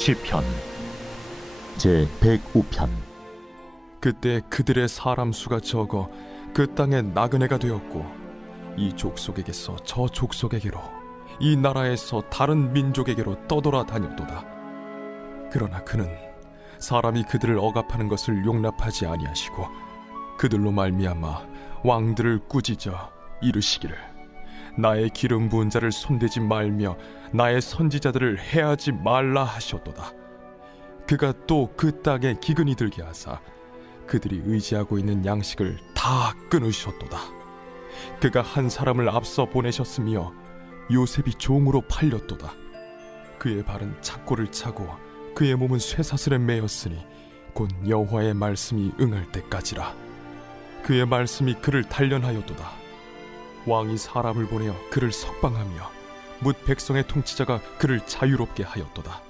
시편 제105편. 그때 그들의 사람 수가 적어 그 땅에 나그네가 되었고, 이 족속에게서 저 족속에게로, 이 나라에서 다른 민족에게로 떠돌아 다녔도다. 그러나 그는 사람이 그들을 억압하는 것을 용납하지 아니하시고 그들로 말미암아 왕들을 꾸짖어 이르시기를, 나의 기름 부은 자를 손대지 말며 나의 선지자들을 해하지 말라 하셨도다. 그가 또 그 땅에 기근이 들게 하사 그들이 의지하고 있는 양식을 다 끊으셨도다. 그가 한 사람을 앞서 보내셨으며 요셉이 종으로 팔렸도다. 그의 발은 착고를 차고 그의 몸은 쇠사슬에 매였으니 곧 여호와의 말씀이 응할 때까지라. 그의 말씀이 그를 단련하였도다. 왕이 사람을 보내어 그를 석방하며 뭇 백성의 통치자가 그를 자유롭게 하였도다.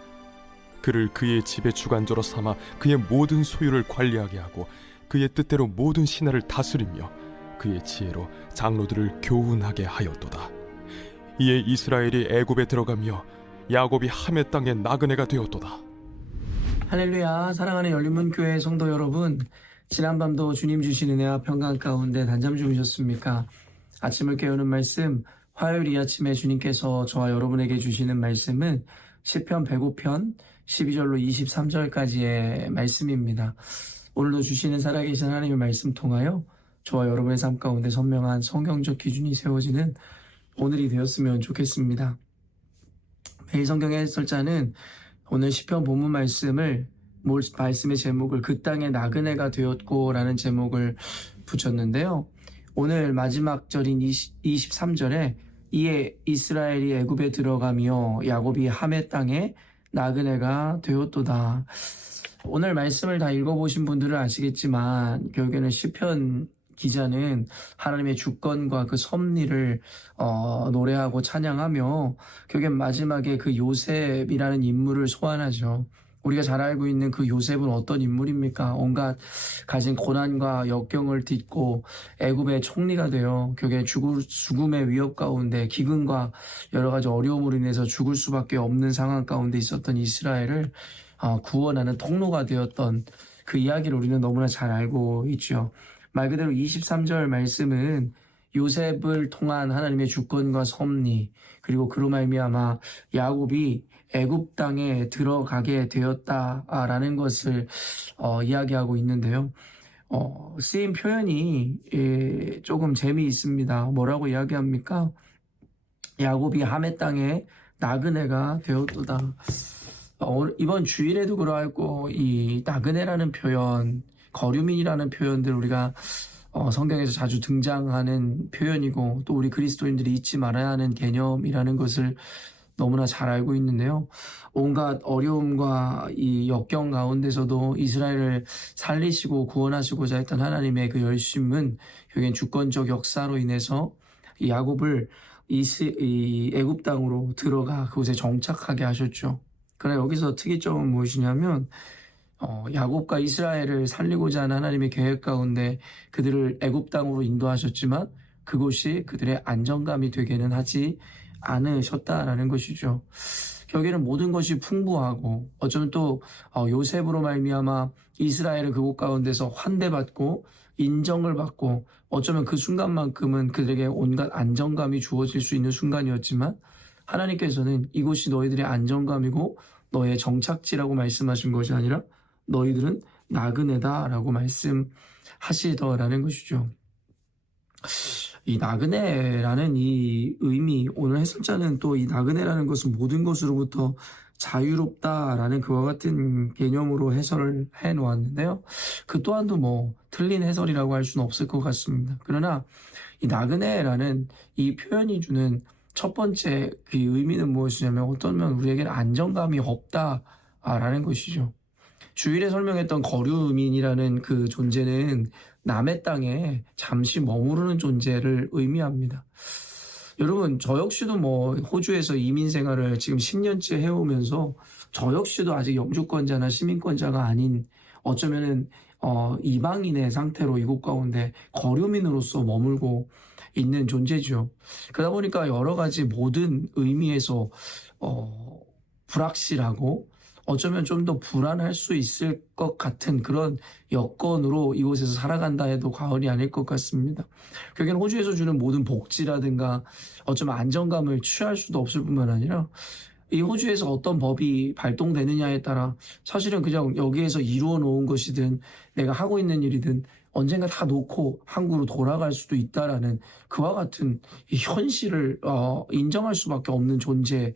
그를 그의 집의 주관자로 삼아 그의 모든 소유를 관리하게 하고 그의 뜻대로 모든 신하를 다스리며 그의 지혜로 장로들을 교훈하게 하였도다. 이에 이스라엘이 애굽에 들어가며 야곱이 함의 땅에 나그네가 되었도다. 할렐루야. 사랑하는 열린문교회 성도 여러분, 지난밤도 주님 주신 은혜와 평강 가운데 단잠 주무셨습니까? 아침을 깨우는 말씀, 화요일 이 아침에 주님께서 저와 여러분에게 주시는 말씀은 시편 105편 12절로 23절까지의 말씀입니다. 오늘도 주시는 살아계신 하나님의 말씀 통하여 저와 여러분의 삶 가운데 선명한 성경적 기준이 세워지는 오늘이 되었으면 좋겠습니다. 매일 성경의 해설자는 오늘 시편 본문 말씀의 제목을 그 땅의 나그네가 되었고 라는 제목을 붙였는데요. 오늘 마지막 절인 23절에 이에 이스라엘이 애굽에 들어가며 야곱이 함의 땅에 나그네가 되었도다. 오늘 말씀을 다 읽어보신 분들은 아시겠지만 결국에는 시편 기자는 하나님의 주권과 그 섭리를 노래하고 찬양하며 결국엔 마지막에 그 요셉이라는 인물을 소환하죠. 우리가 잘 알고 있는 그 요셉은 어떤 인물입니까? 온갖 가진 고난과 역경을 딛고 애굽의 총리가 되어 결국에 죽음의 위협 가운데 기근과 여러 가지 어려움으로 인해서 죽을 수밖에 없는 상황 가운데 있었던 이스라엘을 구원하는 통로가 되었던 그 이야기를 우리는 너무나 잘 알고 있죠. 말 그대로 23절 말씀은 요셉을 통한 하나님의 주권과 섭리, 그리고 그로 말미암아 야곱이 애굽 땅에 들어가게 되었다라는 것을 이야기하고 있는데요. 쓰인 표현이 조금 재미있습니다. 뭐라고 이야기합니까? 야곱이 함의 땅에 나그네가 되었도다. 이번 주일에도 그러하고 이 나그네라는 표현, 거류민이라는 표현들 우리가 성경에서 자주 등장하는 표현이고 또 우리 그리스도인들이 잊지 말아야 하는 개념이라는 것을 너무나 잘 알고 있는데요. 온갖 어려움과 이 역경 가운데서도 이스라엘을 살리시고 구원하시고자 했던 하나님의 그 열심은 결국엔 주권적 역사로 인해서 이 야곱을 이 애굽 땅으로 들어가 그곳에 정착하게 하셨죠. 그러나 여기서 특이점은 무엇이냐면 야곱과 이스라엘을 살리고자 하는 하나님의 계획 가운데 그들을 애굽 땅으로 인도하셨지만 그곳이 그들의 안정감이 되게는 하지 않으셨다라는 것이죠. 결국에는 모든 것이 풍부하고 어쩌면 또 요셉으로 말미암아 이스라엘은 그곳 가운데서 환대받고 인정을 받고 어쩌면 그 순간만큼은 그들에게 온갖 안정감이 주어질 수 있는 순간이었지만 하나님께서는 이곳이 너희들의 안정감이고 너의 정착지라고 말씀하신 것이 아니라 너희들은 나그네다라고 말씀하시더라는 것이죠. 이 나그네라는 이 의미, 오늘 해설자는 또 이 나그네라는 것은 모든 것으로부터 자유롭다라는 그와 같은 개념으로 해설을 해 놓았는데요. 그 또한도 뭐 틀린 해설이라고 할 수는 없을 것 같습니다. 그러나 이 나그네라는 이 표현이 주는 첫 번째 그 의미는 무엇이냐면 어쩌면 우리에게는 안정감이 없다라는 것이죠. 주일에 설명했던 거류민이라는 그 존재는 남의 땅에 잠시 머무르는 존재를 의미합니다. 여러분, 저 역시도 뭐 호주에서 이민 생활을 지금 10년째 해오면서 저 역시도 아직 영주권자나 시민권자가 아닌 어쩌면은 이방인의 상태로 이곳 가운데 거류민으로서 머물고 있는 존재죠. 그러다 보니까 여러 가지 모든 의미에서 불확실하고 어쩌면 좀 더 불안할 수 있을 것 같은 그런 여건으로 이곳에서 살아간다 해도 과언이 아닐 것 같습니다. 결국엔 호주에서 주는 모든 복지라든가 어쩌면 안정감을 취할 수도 없을 뿐만 아니라 이 호주에서 어떤 법이 발동되느냐에 따라 사실은 그냥 여기에서 이루어 놓은 것이든 내가 하고 있는 일이든 언젠가 다 놓고 한국으로 돌아갈 수도 있다라는 그와 같은 이 현실을 인정할 수밖에 없는 존재인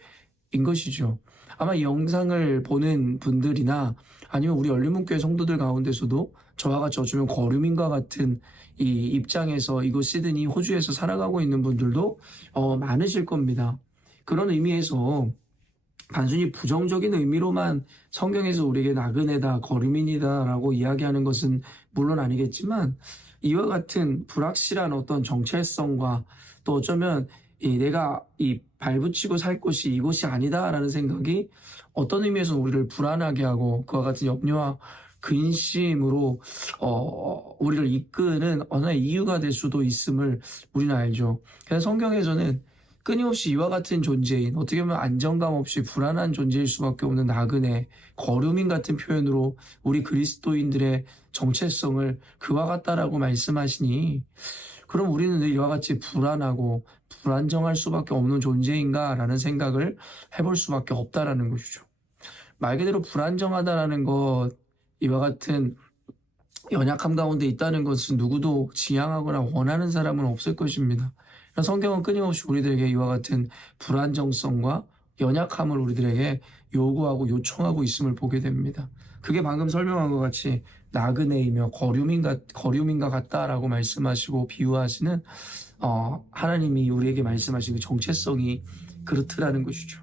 것이죠. 아마 이 영상을 보는 분들이나 아니면 우리 열린문교회 성도들 가운데서도 저와 같이 어쩌면 거류민과 같은 이 입장에서 이곳 시드니 호주에서 살아가고 있는 분들도 많으실 겁니다. 그런 의미에서 단순히 부정적인 의미로만 성경에서 우리에게 나그네다, 거류민이다라고 이야기하는 것은 물론 아니겠지만 이와 같은 불확실한 어떤 정체성과 또 어쩌면 내가 발붙이고 살 곳이 이곳이 아니다라는 생각이 어떤 의미에서 우리를 불안하게 하고 그와 같은 염려와 근심으로 우리를 이끄는 하나의 이유가 될 수도 있음을 우리는 알죠. 그래서 성경에서는 끊임없이 이와 같은 존재인 어떻게 보면 안정감 없이 불안한 존재일 수밖에 없는 나그네, 거류민 같은 표현으로 우리 그리스도인들의 정체성을 그와 같다라고 말씀하시니 그럼 우리는 늘 이와 같이 불안하고 불안정할 수밖에 없는 존재인가라는 생각을 해볼 수밖에 없다라는 것이죠. 말 그대로 불안정하다라는 것, 이와 같은 연약함 가운데 있다는 것은 누구도 지향하거나 원하는 사람은 없을 것입니다. 성경은 끊임없이 우리들에게 이와 같은 불안정성과 연약함을 우리들에게 요구하고 요청하고 있음을 보게 됩니다. 그게 방금 설명한 것 같이 나그네이며 거류민과 같다라고 말씀하시고 비유하시는 하나님이 우리에게 말씀하신 그 정체성이 그렇더라는 것이죠.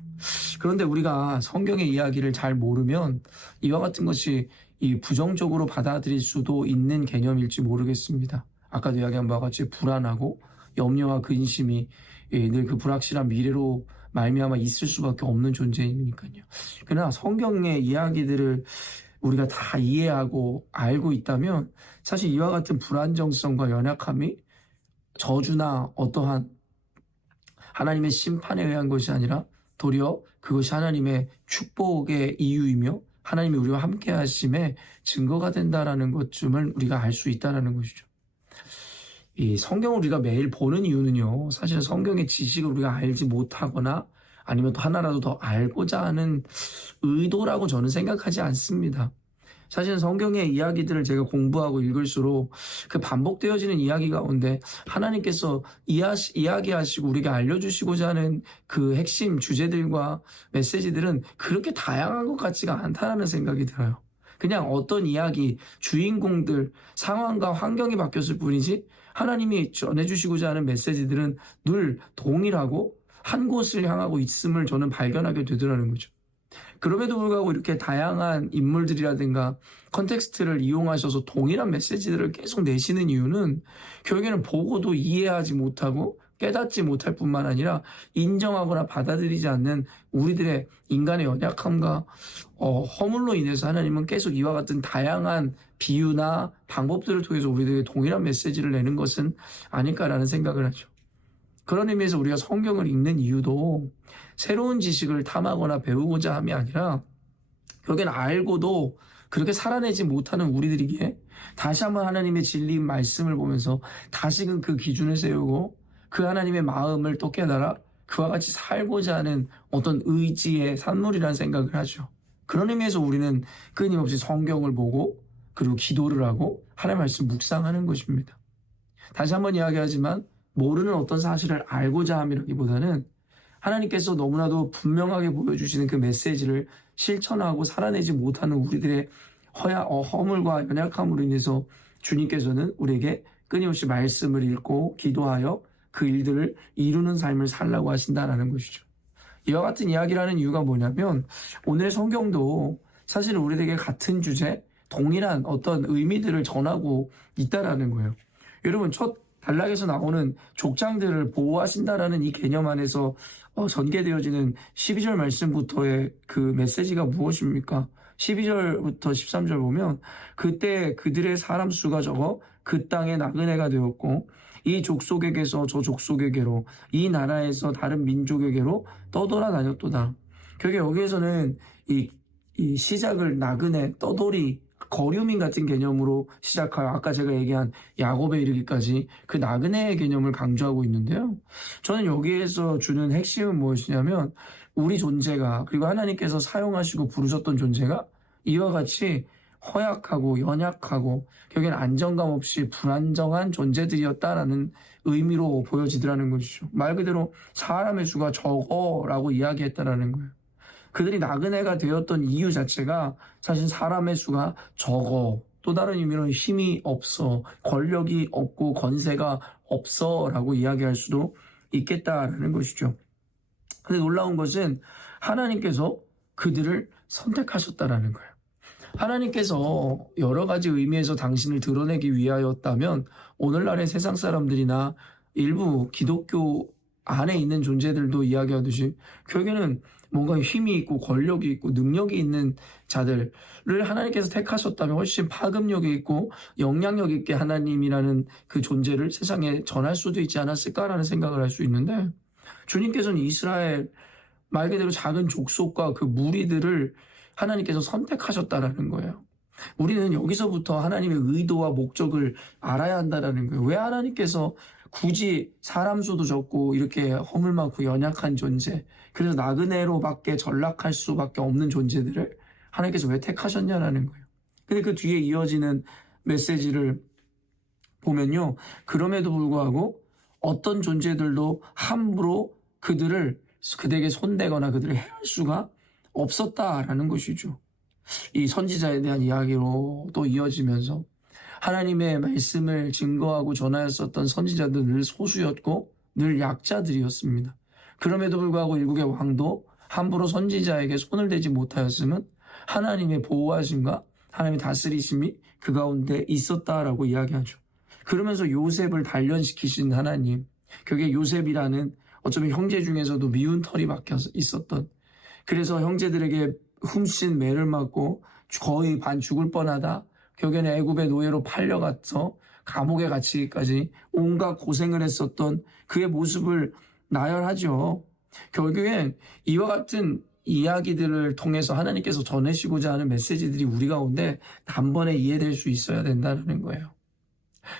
그런데 우리가 성경의 이야기를 잘 모르면 이와 같은 것이 이 부정적으로 받아들일 수도 있는 개념일지 모르겠습니다. 아까도 이야기한 바와 같이 불안하고 염려와 근심이 늘 그 불확실한 미래로 말미암아 있을 수밖에 없는 존재이니까요. 그러나 성경의 이야기들을 우리가 다 이해하고 알고 있다면 사실 이와 같은 불안정성과 연약함이 저주나 어떠한 하나님의 심판에 의한 것이 아니라 도리어 그것이 하나님의 축복의 이유이며 하나님이 우리와 함께 하심의 증거가 된다라는 것쯤을 우리가 알 수 있다는 것이죠. 이 성경을 우리가 매일 보는 이유는요, 사실은 성경의 지식을 우리가 알지 못하거나 아니면 또 하나라도 더 알고자 하는 의도라고 저는 생각하지 않습니다. 사실은 성경의 이야기들을 제가 공부하고 읽을수록 그 반복되어지는 이야기 가운데 하나님께서 이야기하시고 우리에게 알려주시고자 하는 그 핵심 주제들과 메시지들은 그렇게 다양한 것 같지가 않다는 생각이 들어요. 그냥 어떤 이야기, 주인공들, 상황과 환경이 바뀌었을 뿐이지 하나님이 전해주시고자 하는 메시지들은 늘 동일하고 한 곳을 향하고 있음을 저는 발견하게 되더라는 거죠. 그럼에도 불구하고 이렇게 다양한 인물들이라든가 컨텍스트를 이용하셔서 동일한 메시지들을 계속 내시는 이유는 결국에는 보고도 이해하지 못하고 깨닫지 못할 뿐만 아니라 인정하거나 받아들이지 않는 우리들의 인간의 연약함과 허물로 인해서 하나님은 계속 이와 같은 다양한 비유나 방법들을 통해서 우리들에게 동일한 메시지를 내는 것은 아닐까라는 생각을 하죠. 그런 의미에서 우리가 성경을 읽는 이유도 새로운 지식을 탐하거나 배우고자 함이 아니라 결국엔 알고도 그렇게 살아내지 못하는 우리들이기에 다시 한번 하나님의 진리인 말씀을 보면서 다시금 그 기준을 세우고 그 하나님의 마음을 또 깨달아 그와 같이 살고자 하는 어떤 의지의 산물이라는 생각을 하죠. 그런 의미에서 우리는 끊임없이 성경을 보고 그리고 기도를 하고 하나님의 말씀 묵상하는 것입니다. 다시 한번 이야기하지만 모르는 어떤 사실을 알고자 함이라기보다는 하나님께서 너무나도 분명하게 보여주시는 그 메시지를 실천하고 살아내지 못하는 우리들의 허물과 연약함으로 인해서 주님께서는 우리에게 끊임없이 말씀을 읽고 기도하여 그 일들을 이루는 삶을 살라고 하신다는 것이죠. 이와 같은 이야기를 하는 이유가 뭐냐면 오늘 성경도 사실 우리에게 같은 주제, 동일한 어떤 의미들을 전하고 있다라는 거예요. 여러분 첫 단락에서 나오는 족장들을 보호하신다라는 이 개념 안에서 전개되어지는 12절 말씀부터의 그 메시지가 무엇입니까? 12절부터 13절 보면 그때 그들의 사람 수가 적어 그 땅에 나그네가 되었고 이 족속에게서 저 족속에게로 이 나라에서 다른 민족에게로 떠돌아다녔도다. 결국 여기에서는 이 이 시작을 나그네, 떠돌이, 거류민 같은 개념으로 시작하여 아까 제가 얘기한 야곱에 이르기까지 그 나그네의 개념을 강조하고 있는데요. 저는 여기에서 주는 핵심은 무엇이냐면 우리 존재가 그리고 하나님께서 사용하시고 부르셨던 존재가 이와 같이 허약하고 연약하고 결국엔 안정감 없이 불안정한 존재들이었다라는 의미로 보여지더라는 것이죠. 말 그대로 사람의 수가 적어라고 이야기했다라는 거예요. 그들이 나그네가 되었던 이유 자체가 사실 사람의 수가 적어. 또 다른 의미로 힘이 없어. 권력이 없고 권세가 없어. 라고 이야기할 수도 있겠다라는 것이죠. 근데 놀라운 것은 하나님께서 그들을 선택하셨다라는 거예요. 하나님께서 여러 가지 의미에서 당신을 드러내기 위하였다면 오늘날의 세상 사람들이나 일부 기독교 안에 있는 존재들도 이야기하듯이 결국에는 뭔가 힘이 있고 권력이 있고 능력이 있는 자들을 하나님께서 택하셨다면 훨씬 파급력이 있고 영향력 있게 하나님이라는 그 존재를 세상에 전할 수도 있지 않았을까라는 생각을 할 수 있는데 주님께서는 이스라엘 말 그대로 작은 족속과 그 무리들을 하나님께서 선택하셨다라는 거예요. 우리는 여기서부터 하나님의 의도와 목적을 알아야 한다라는 거예요. 왜 하나님께서 굳이 사람 수도 적고 이렇게 허물 많고 연약한 존재, 그래서 나그네로밖에 전락할 수밖에 없는 존재들을 하나님께서 왜 택하셨냐라는 거예요. 근데 그 뒤에 이어지는 메시지를 보면요. 그럼에도 불구하고 어떤 존재들도 함부로 그들에게 손대거나 그들을 해할 수가 없었다라는 것이죠. 이 선지자에 대한 이야기로 또 이어지면서 하나님의 말씀을 증거하고 전하였었던 선지자들은 늘 소수였고 늘 약자들이었습니다. 그럼에도 불구하고 일국의 왕도 함부로 선지자에게 손을 대지 못하였음은 하나님의 보호하심과 하나님의 다스리심이 그 가운데 있었다라고 이야기하죠. 그러면서 요셉을 단련시키신 하나님, 그게 요셉이라는 어쩌면 형제 중에서도 미운 털이 박혀 있었던, 그래서 형제들에게 훔친 매를 맞고 거의 반 죽을 뻔하다 결국에는 애굽의 노예로 팔려가서 감옥에 갇히기까지 온갖 고생을 했었던 그의 모습을 나열하죠. 결국엔 이와 같은 이야기들을 통해서 하나님께서 전하시고자 하는 메시지들이 우리 가운데 단번에 이해될 수 있어야 된다는 거예요.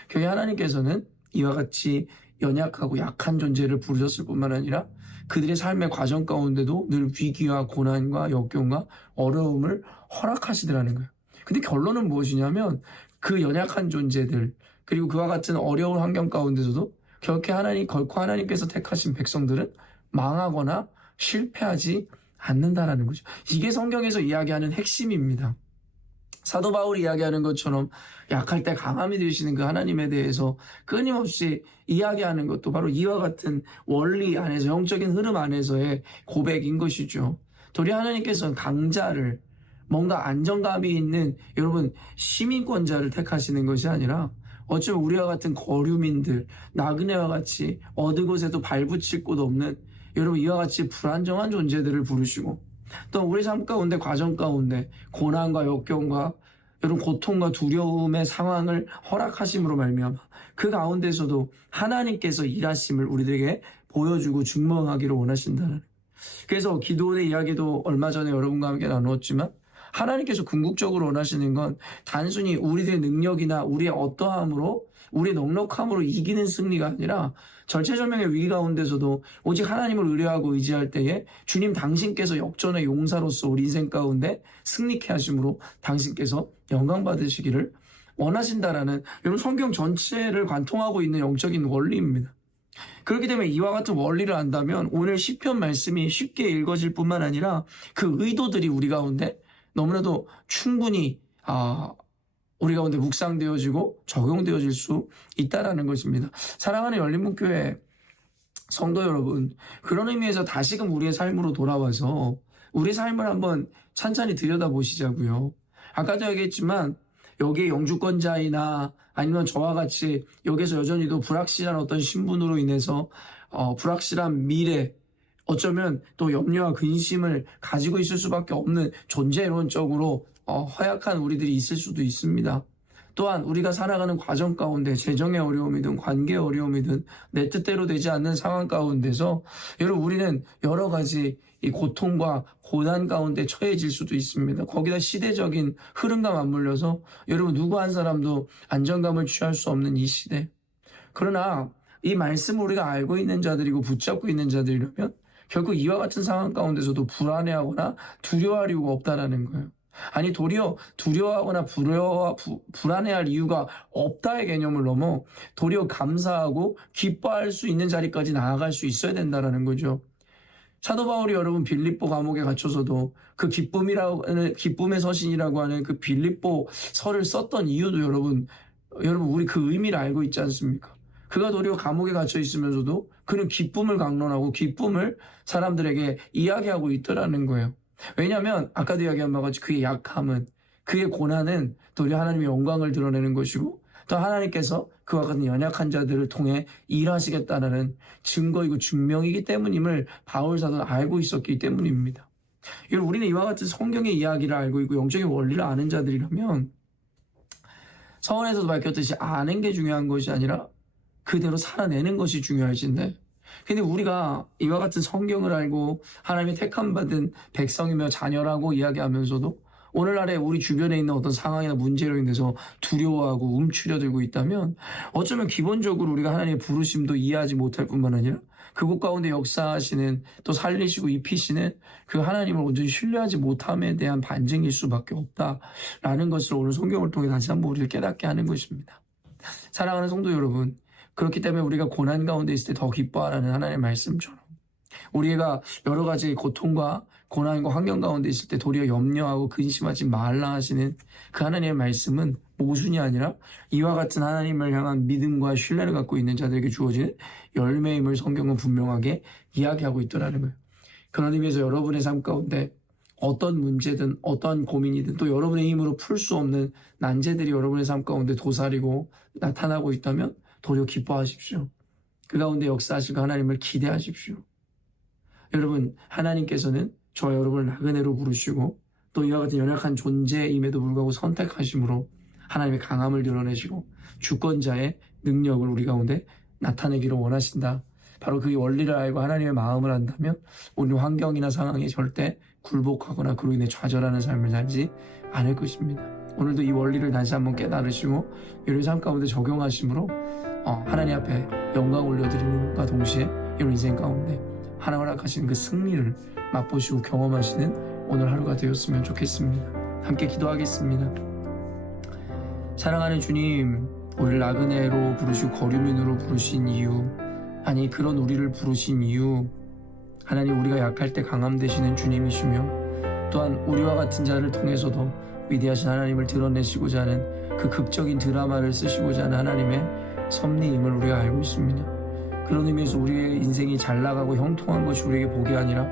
결국 하나님께서는 이와 같이 연약하고 약한 존재를 부르셨을 뿐만 아니라 그들의 삶의 과정 가운데도 늘 위기와 고난과 역경과 어려움을 허락하시더라는 거예요. 근데 결론은 무엇이냐면 그 연약한 존재들 그리고 그와 같은 어려운 환경 가운데서도 결코 하나님께서 택하신 백성들은 망하거나 실패하지 않는다라는 거죠. 이게 성경에서 이야기하는 핵심입니다. 사도 바울이 이야기하는 것처럼 약할 때 강함이 되시는 그 하나님에 대해서 끊임없이 이야기하는 것도 바로 이와 같은 원리 안에서 영적인 흐름 안에서의 고백인 것이죠. 도리 하나님께서는 강자를 뭔가 안정감이 있는 여러분 시민권자를 택하시는 것이 아니라 어쩌면 우리와 같은 거류민들 나그네와 같이 어느 곳에도 발붙일 곳 없는 여러분 이와 같이 불안정한 존재들을 부르시고 또 우리 삶 가운데 과정 가운데 고난과 역경과 여러분 고통과 두려움의 상황을 허락하심으로 말미암아 그 가운데서도 하나님께서 일하심을 우리들에게 보여주고 증명하기를 원하신다는. 그래서 기도원의 이야기도 얼마 전에 여러분과 함께 나누었지만 하나님께서 궁극적으로 원하시는 건 단순히 우리들의 능력이나 우리의 어떠함으로 우리의 넉넉함으로 이기는 승리가 아니라 절체절명의 위기 가운데서도 오직 하나님을 의뢰하고 의지할 때에 주님 당신께서 역전의 용사로서 우리 인생 가운데 승리케 하심으로 당신께서 영광 받으시기를 원하신다라는 여러분 성경 전체를 관통하고 있는 영적인 원리입니다. 그렇기 때문에 이와 같은 원리를 안다면 오늘 시편 말씀이 쉽게 읽어질 뿐만 아니라 그 의도들이 우리 가운데 너무나도 충분히 우리 가운데 묵상되어지고 적용되어질 수 있다라는 것입니다. 사랑하는 열린문교회 성도 여러분, 그런 의미에서 다시금 우리의 삶으로 돌아와서 우리 삶을 한번 찬찬히 들여다보시자고요. 아까도 얘기했지만 여기에 영주권자이나 아니면 저와 같이 여기서 여전히도 불확실한 어떤 신분으로 인해서 불확실한 미래 어쩌면 또 염려와 근심을 가지고 있을 수밖에 없는 존재론적으로 허약한 우리들이 있을 수도 있습니다. 또한 우리가 살아가는 과정 가운데 재정의 어려움이든 관계의 어려움이든 내 뜻대로 되지 않는 상황 가운데서 여러분 우리는 여러 가지 이 고통과 고난 가운데 처해질 수도 있습니다. 거기다 시대적인 흐름과 맞물려서 여러분 누구 한 사람도 안정감을 취할 수 없는 이 시대. 그러나 이 말씀을 우리가 알고 있는 자들이고 붙잡고 있는 자들이라면 결국 이와 같은 상황 가운데서도 불안해하거나 두려워할 이유가 없다라는 거예요. 아니 도리어 두려워하거나 불안해할 이유가 없다의 개념을 넘어 도리어 감사하고 기뻐할 수 있는 자리까지 나아갈 수 있어야 된다라는 거죠. 사도 바울이 여러분 빌립보 감옥에 갇혀서도 그 기쁨의 서신이라고 하는 그 빌립보 서를 썼던 이유도 여러분 우리 그 의미를 알고 있지 않습니까? 그가 도리어 감옥에 갇혀 있으면서도 그는 기쁨을 강론하고 기쁨을 사람들에게 이야기하고 있더라는 거예요. 왜냐하면 아까도 이야기한 바와 같이 그의 약함은, 그의 고난은 도리어 하나님의 영광을 드러내는 것이고 또 하나님께서 그와 같은 연약한 자들을 통해 일하시겠다는 증거이고 증명이기 때문임을 바울 사도는 알고 있었기 때문입니다. 우리는 이와 같은 성경의 이야기를 알고 있고 영적인 원리를 아는 자들이라면 서원에서도 밝혔듯이 아는 게 중요한 것이 아니라 그대로 살아내는 것이 중요하신데, 근데 우리가 이와 같은 성경을 알고 하나님의 택함받은 백성이며 자녀라고 이야기하면서도 오늘날에 우리 주변에 있는 어떤 상황이나 문제로 인해서 두려워하고 움츠려들고 있다면 어쩌면 기본적으로 우리가 하나님의 부르심도 이해하지 못할 뿐만 아니라 그곳 가운데 역사하시는 또 살리시고 입히시는 그 하나님을 온전히 신뢰하지 못함에 대한 반증일 수밖에 없다라는 것을 오늘 성경을 통해 다시 한번 우리를 깨닫게 하는 것입니다. 사랑하는 성도 여러분, 그렇기 때문에 우리가 고난 가운데 있을 때 더 기뻐하라는 하나님의 말씀처럼 우리가 여러 가지 고통과 고난과 환경 가운데 있을 때 도리어 염려하고 근심하지 말라 하시는 그 하나님의 말씀은 모순이 아니라 이와 같은 하나님을 향한 믿음과 신뢰를 갖고 있는 자들에게 주어지는 열매임을 성경은 분명하게 이야기하고 있더라는 거예요. 그런 의미에서 여러분의 삶 가운데 어떤 문제든 어떤 고민이든 또 여러분의 힘으로 풀 수 없는 난제들이 여러분의 삶 가운데 도사리고 나타나고 있다면 도리어 기뻐하십시오. 그 가운데 역사하실 하나님을 기대하십시오. 여러분, 하나님께서는 저와 여러분을 나그네로 부르시고 또 이와 같은 연약한 존재임에도 불구하고 선택하심으로 하나님의 강함을 드러내시고 주권자의 능력을 우리 가운데 나타내기를 원하신다. 바로 그 원리를 알고 하나님의 마음을 안다면 우리 환경이나 상황에 절대 굴복하거나 그로 인해 좌절하는 삶을 살지 않을 것입니다. 오늘도 이 원리를 다시 한번 깨달으시고 여러분 삶 가운데 적용하심으로 하나님 앞에 영광 올려드리는과 동시에 여러분 인생 가운데 하나님 허락하시는 그 승리를 맛보시고 경험하시는 오늘 하루가 되었으면 좋겠습니다. 함께 기도하겠습니다. 사랑하는 주님, 우리를 나그네로 부르시고 거류민으로 부르신 이유, 아니 그런 우리를 부르신 이유, 하나님 우리가 약할 때 강함 되시는 주님이시며 또한 우리와 같은 자를 통해서도 위대하신 하나님을 드러내시고자 하는 그 극적인 드라마를 쓰시고자 하는 하나님의 섭리임을 우리가 알고 있습니다. 그런 의미에서 우리의 인생이 잘 나가고 형통한 것이 우리에게 복이 아니라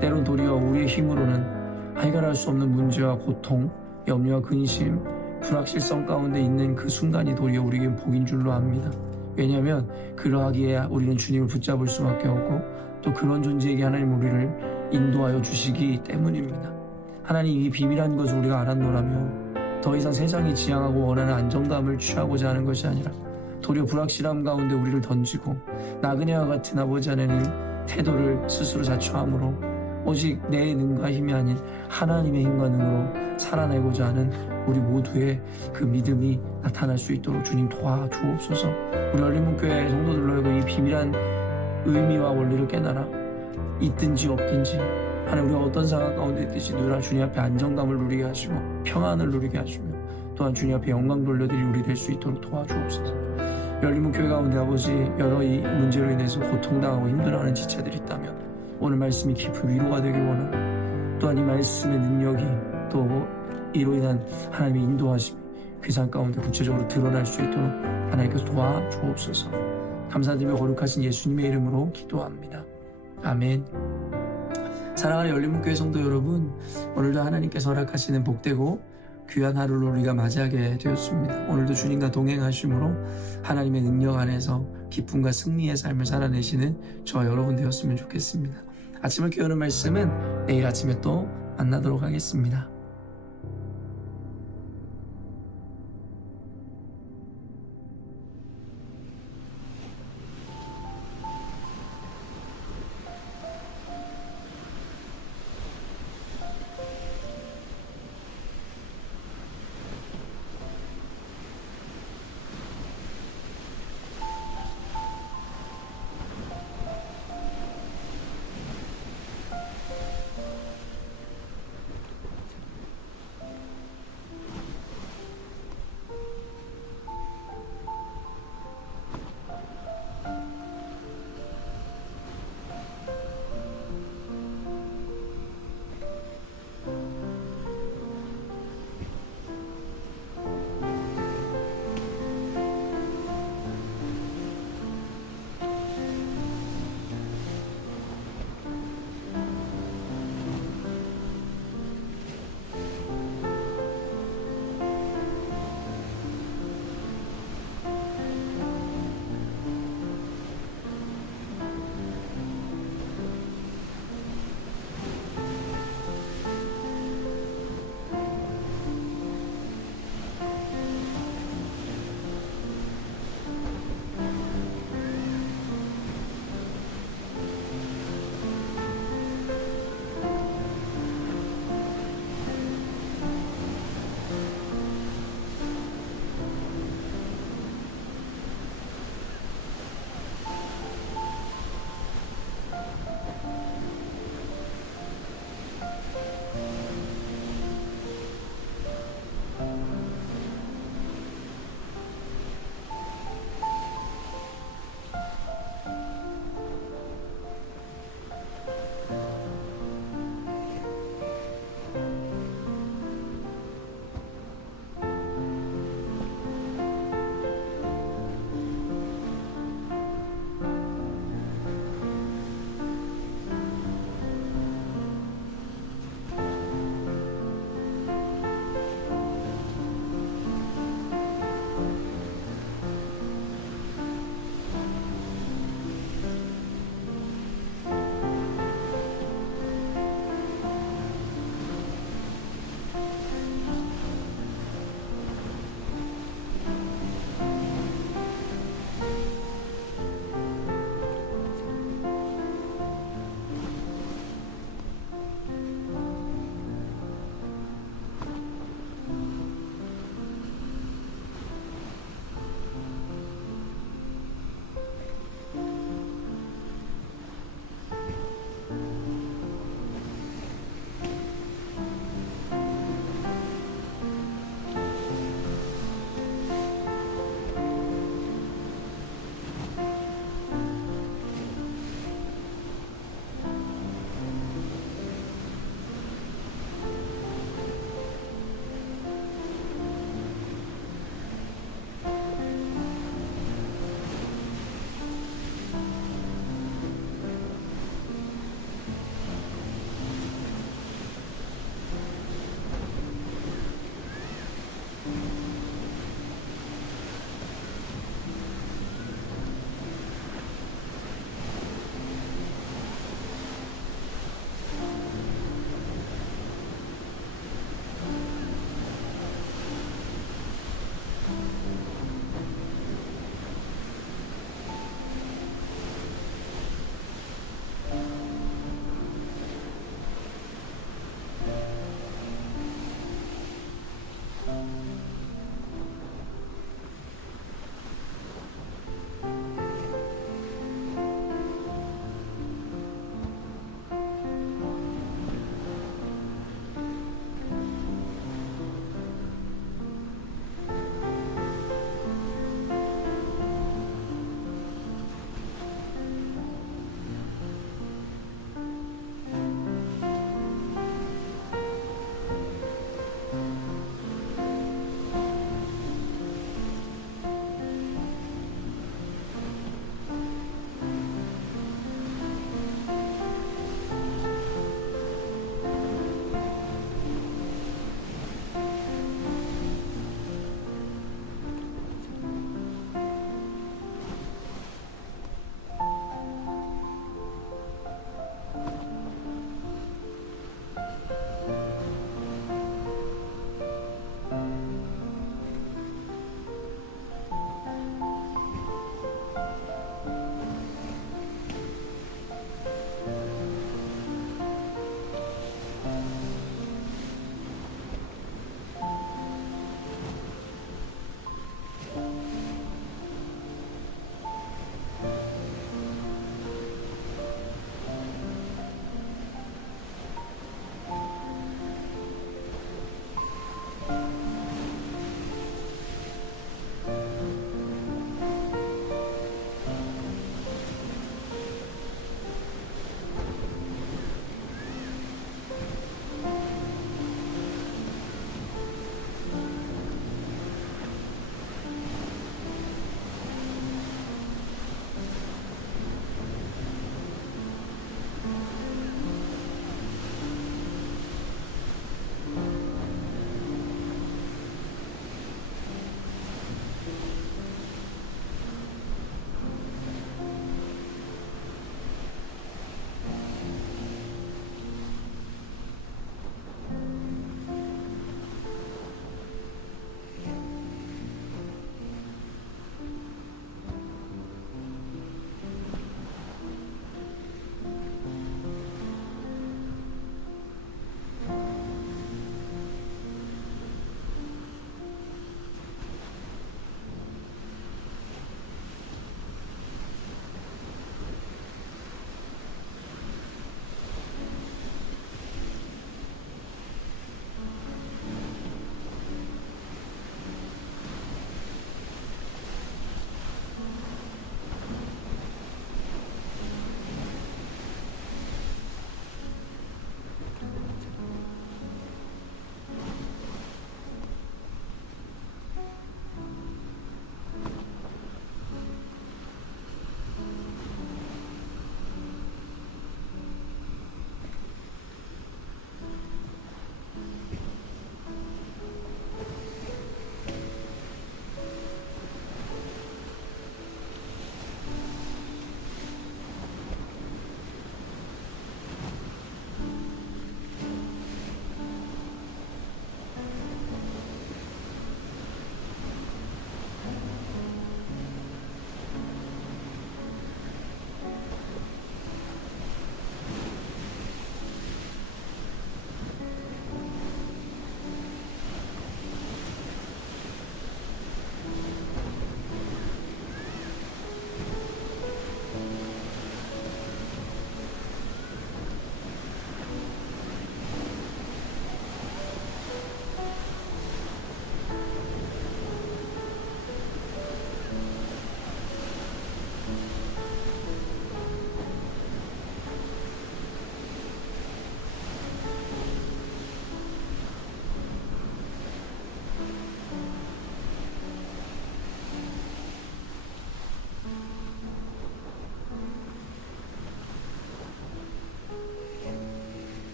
때론 도리어 우리의 힘으로는 해결할 수 없는 문제와 고통, 염려와 근심, 불확실성 가운데 있는 그 순간이 도리어 우리에게 복인 줄로 압니다. 왜냐하면 그러하기에 우리는 주님을 붙잡을 수밖에 없고 또 그런 존재에게 하나님 우리를 인도하여 주시기 때문입니다. 하나님 이 비밀한 것을 우리가 알았노라며 더 이상 세상이 지향하고 원하는 안정감을 취하고자 하는 것이 아니라 도리어 불확실함 가운데 우리를 던지고 나그네와 같은 아버지 하나님 태도를 스스로 자처함으로 오직 내 능과 힘이 아닌 하나님의 힘과 능으로 살아내고자 하는 우리 모두의 그 믿음이 나타날 수 있도록 주님 도와주옵소서. 우리 열린문교회 성도들로 하여금 이 비밀한 의미와 원리를 깨달아 있든지 없든지 하나님 우리가 어떤 상황 가운데 있듯이 누구나 주님 앞에 안정감을 누리게 하시고 평안을 누리게 하시며 또한 주님 앞에 영광 돌려드릴 우리 될 수 있도록 도와주옵소서. 열린문교회 가운데 아버지 여러 이 문제로 인해서 고통당하고 힘들어하는 지체들이 있다면 오늘 말씀이 깊은 위로가 되길 원하고 또한 이 말씀의 능력이 또 이로 인한 하나님의 인도하심이 그 삶 가운데 구체적으로 드러날 수 있도록 하나님께서 도와주옵소서. 감사드리며 거룩하신 예수님의 이름으로 기도합니다. 아멘. 사랑하는 열린문교회 성도 여러분, 오늘도 하나님께서 허락하시는 복되고 귀한 하루를 우리가 맞이하게 되었습니다. 오늘도 주님과 동행하심으로 하나님의 능력 안에서 기쁨과 승리의 삶을 살아내시는 저와 여러분 되었으면 좋겠습니다. 아침을 깨우는 말씀은 내일 아침에 또 만나도록 하겠습니다.